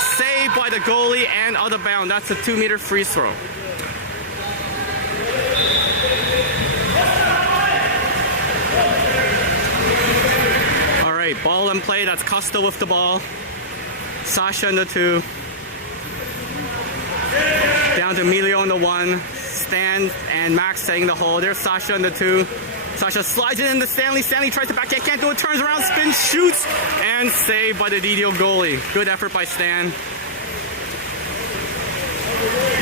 Saved by the goalie and out of bounds. That's a 2-meter free throw. All right, ball in play. That's Costa with the ball. Sasha in the 2. Down to Emilio in the 1. Stan and Max setting the hole. There's Sasha in the 2. Sasha slides it into Stanley. Stanley tries to back. Can't do it. Turns around, spins, shoots, and saved by the DDO goalie. Good effort by Stan.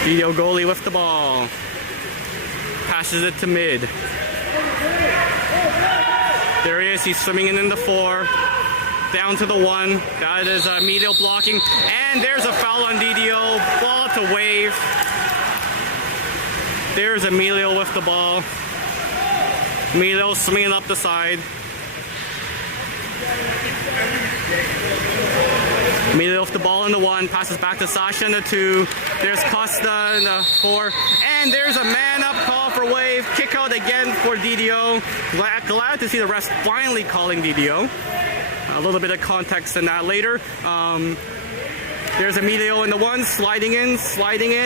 DDO goalie with the ball. Passes it to mid. There he is. He's swimming in the 4. Down to the 1. That is Emilio blocking. And there's a foul on DDO. Ball to Wave. There's Emilio with the ball. Emilio swinging up the side. Emilio with the ball in the 1. Passes back to Sasha in the 2. There's Costa in the 4. And there's a man-up call for Wave. Kick out again for DDO. Glad to see the refs finally calling DDO. A little bit of context in that later. There's Emilio in the 1, sliding in,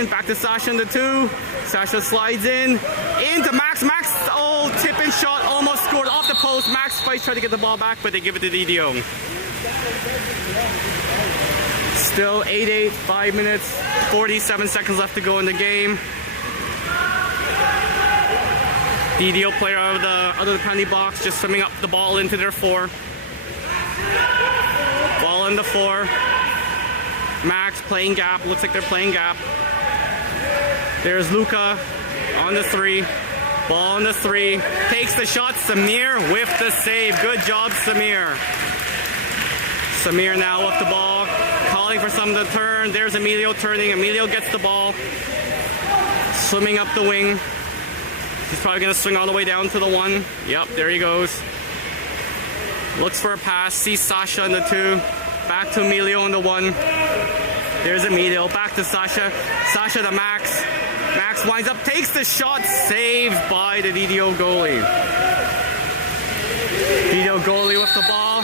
back to Sasha in the 2. Sasha slides in, into Max. Max, oh, tip and shot, almost scored off the post. Max fights, try to get the ball back, but they give it to DDO. Still 8-8, 5 minutes, 47 seconds left to go in the game. DDO player out of the penalty box, just swimming up the ball into their 4. Ball in the 4. Max playing gap. Looks like they're playing gap. There's Luka on the 3. Ball on the 3. Takes the shot. Samir with the save. Good job, Samir. Samir now with the ball. Calling for some of the turn. There's Emilio turning. Emilio gets the ball. Swimming up the wing. He's probably going to swing all the way down to the 1. Yep, there he goes. Looks for a pass. Sees Sasha in the 2. Back to Emilio in the 1. There's Emilio. Back to Sasha. Sasha to Max. Max winds up, takes the shot, saved by the DDO goalie. DDO goalie with the ball.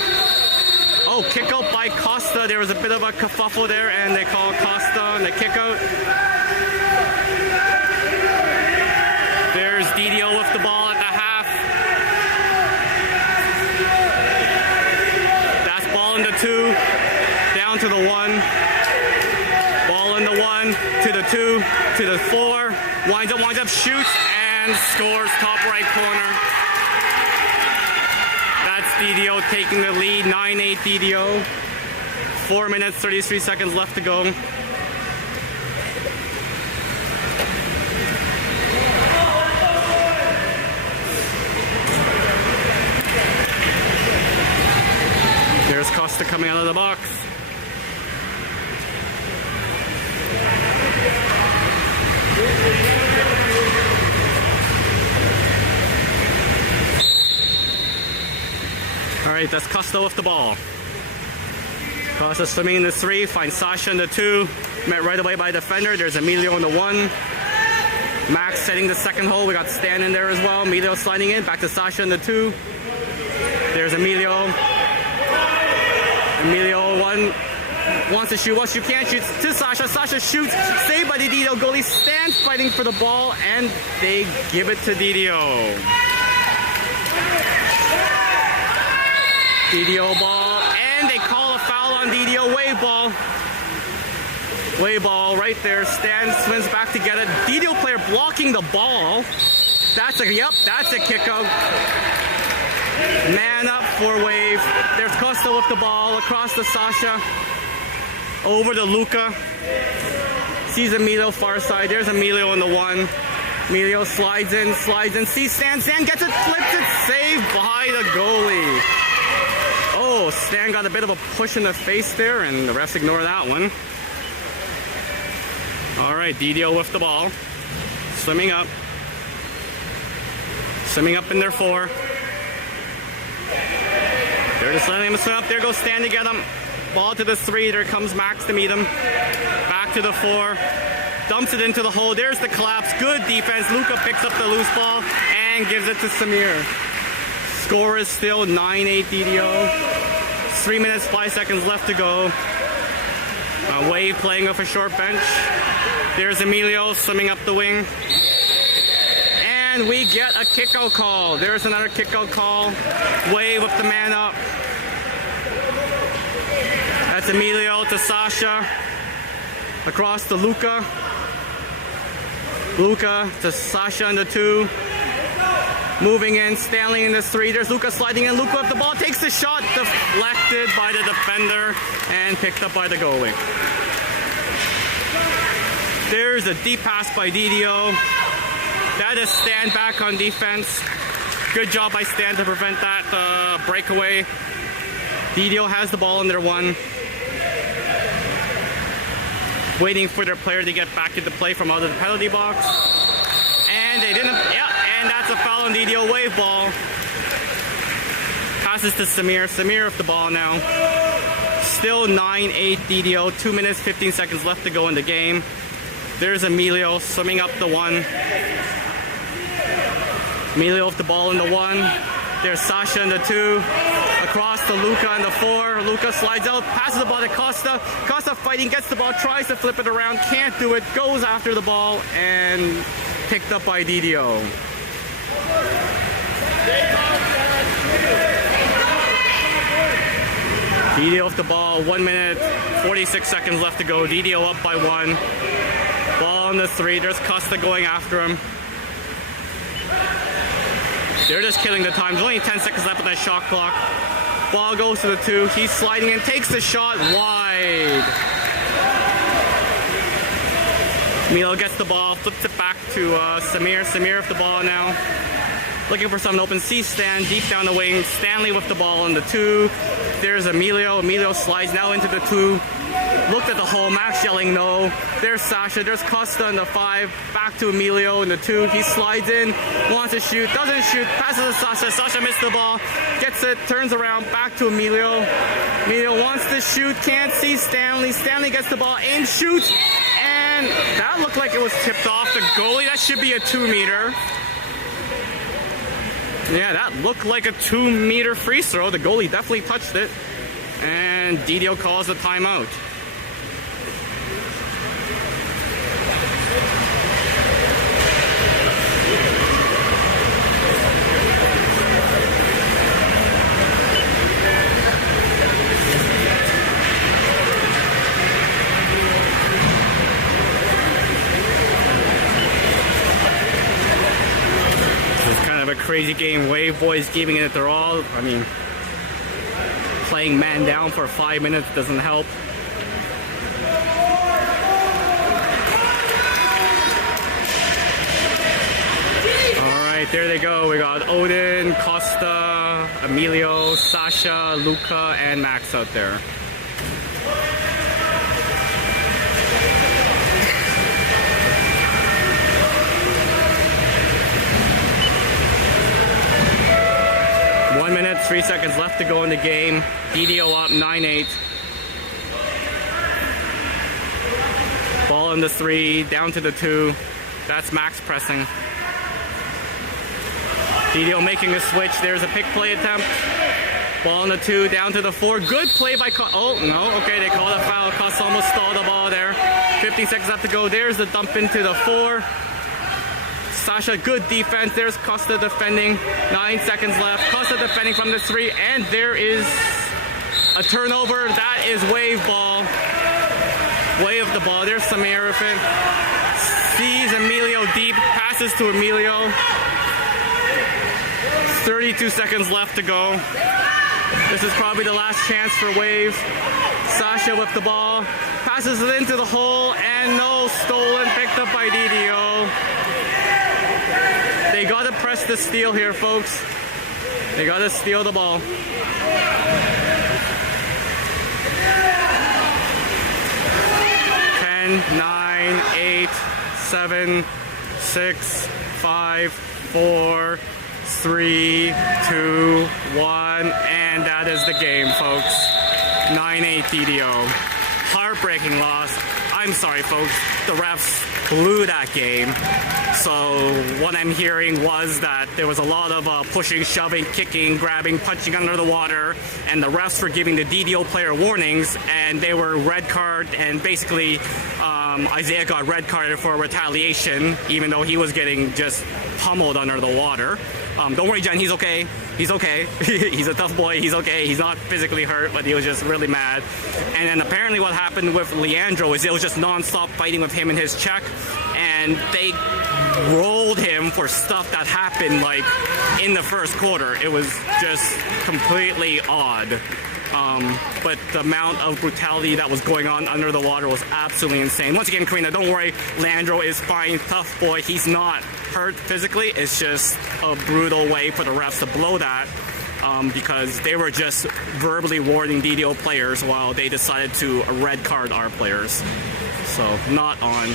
Oh, kick out by Costa. There was a bit of a kerfuffle there, and they call Costa on the kick out. There's DDO with the ball at the half. That's ball in the 2. Down to the 1. Ball in the 1, to the 2, to the 4. Winds up, shoots, and scores top right corner. That's DDO taking the lead, 9-8 DDO. 4 minutes, 33 seconds left to go. There's Costa coming out of the box. All right, that's Costa with the ball. Costa swimming in the 3, finds Sasha in the 2. Met right away by defender. There's Emilio in the 1. Max setting the second hole. We got Stan in there as well. Emilio sliding in. Back to Sasha in the 2. There's Emilio. Emilio wants to shoot. Once you can't shoot to Sasha. Sasha shoots. Saved by the DDO goalie. Stan fighting for the ball, and they give it to DDO. DDO ball, and they call a foul on DDO. Wave ball. Wave ball right there. Stan swims back to get it. DDO player blocking the ball. That's a kick out. Man up for Wave. There's Costa with the ball across to Sasha. Over to Luka. Sees Emilio far side. There's Emilio in the 1. Emilio slides in. Sees Stan. Stan gets it, flips it. Saved by the goalie. Oh, Stan got a bit of a push in the face there, and the refs ignore that one. All right, DDO with the ball. Swimming up. Swimming up in their 4. They're just letting him swim up. There goes Stan to get him. Ball to the 3. There comes Max to meet him. Back back to the 4. Dumps it into the hole. There's the collapse. Good defense. Luka picks up the loose ball and gives it to Samir. Score is still 9-8 DDO. 3 minutes, 5 seconds left to go. Wave playing off a short bench. There's Emilio swimming up the wing. And we get a kick-out call. There's another kick-out call. Wave with the man up. That's Emilio to Sasha. Across to Luka. Luka to Sasha in the 2. Moving in, Stanley in the 3. There's Luka sliding in. Luka with the ball, takes the shot, deflected by the defender and picked up by the goalie. There's a deep pass by DDO. That is Stan back on defense. Good job by Stan to prevent that breakaway. DDO has the ball in their 1. Waiting for their player to get back into play from out of the penalty box. And they didn't, and that's a foul on DDO. Wave ball. Passes to Samir. Samir with the ball now. Still 9-8 DDO. 2 minutes, 15 seconds left to go in the game. There's Emilio swimming up the 1. Emilio with the ball in the 1. There's Sasha in the 2. Across to Luka in the 4. Luka slides out, passes the ball to Costa. Costa fighting, gets the ball, tries to flip it around, can't do it, goes after the ball, and picked up by DDO. DDO with the ball, 1 minute, 46 seconds left to go. DDO up by 1. Ball on the 3. There's Costa going after him. They're just killing the time. There's only 10 seconds left on that shot clock. Ball goes to the 2. He's sliding in, takes the shot wide. Milo gets the ball, flips it back to Samir. Samir with the ball now. Looking for someone open. Sees Stan deep down the wing. Stanley with the ball in the 2. There's Emilio. Emilio slides now into the 2. Looked at the hole. Max yelling no. There's Sasha. There's Costa in the 5. Back to Emilio in the 2. He slides in. Wants to shoot. Doesn't shoot. Passes to Sasha. Sasha missed the ball. Gets it. Turns around. Back to Emilio. Emilio wants to shoot. Can't see Stanley. Stanley gets the ball in. Shoots. And that looked like it was tipped off the goalie. That should be a 2-meter. Yeah, that looked like a 2-meter free throw. The goalie definitely touched it. And DDO calls a timeout. A crazy game. Wave boys giving it their all. I mean, playing man down for 5 minutes doesn't help. All right, there they go. We got Odin, Costa, Emilio, Sasha, Luka, and Max out there. Minutes, 3 seconds left to go in the game. DDO up 9-8. Ball in the 3, down to the 2. That's Max pressing. DDO making a switch. There's a pick play attempt. Ball in the 2, down to the 4. Good play by oh, no. Okay, they called a foul. Costa almost stalled the ball there. 15 seconds left to go. There's the dump into the 4. Sasha, good defense. There's Costa defending. 9 seconds left. Costa defending from the 3. And there is a turnover. That is wave ball. Wave the ball. There's Samir with it. Sees Emilio deep. Passes to Emilio. 32 seconds left to go. This is probably the last chance for Wave. Sasha with the ball. Passes it into the hole. And no, stolen. Picked up by DDO. They gotta press the steal here, folks. They gotta steal the ball. 10, 9, 8, 7, 6, 5, 4, 3, 2, 1, and that is the game, folks. 9-8 DDO. Heartbreaking loss. I'm sorry, folks. The refs blew that game. So what I'm hearing was that there was a lot of pushing, shoving, kicking, grabbing, punching under the water, and the refs were giving the DDO player warnings, and they were red card, and basically Isaiah got red carded for retaliation, even though he was getting just pummeled under the water. Don't worry, Jen, he's okay. He's okay. He's a tough boy. He's okay. He's not physically hurt, but he was just really mad. And then apparently what happened with Leandro is it was just non-stop fighting with him and his check, and they rolled him for stuff that happened like in the first quarter. It was just completely odd. But the amount of brutality that was going on under the water was absolutely insane. Once again, Karina, don't worry. Leandro is fine. Tough boy. He's not hurt physically. It's just a brutal way for the refs to blow that because they were just verbally warning DDO players while they decided to red card our players. So not on.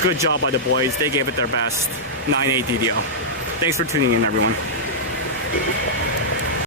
Good job by the boys. They gave it their best. 9-8 DDO. Thanks for tuning in, everyone.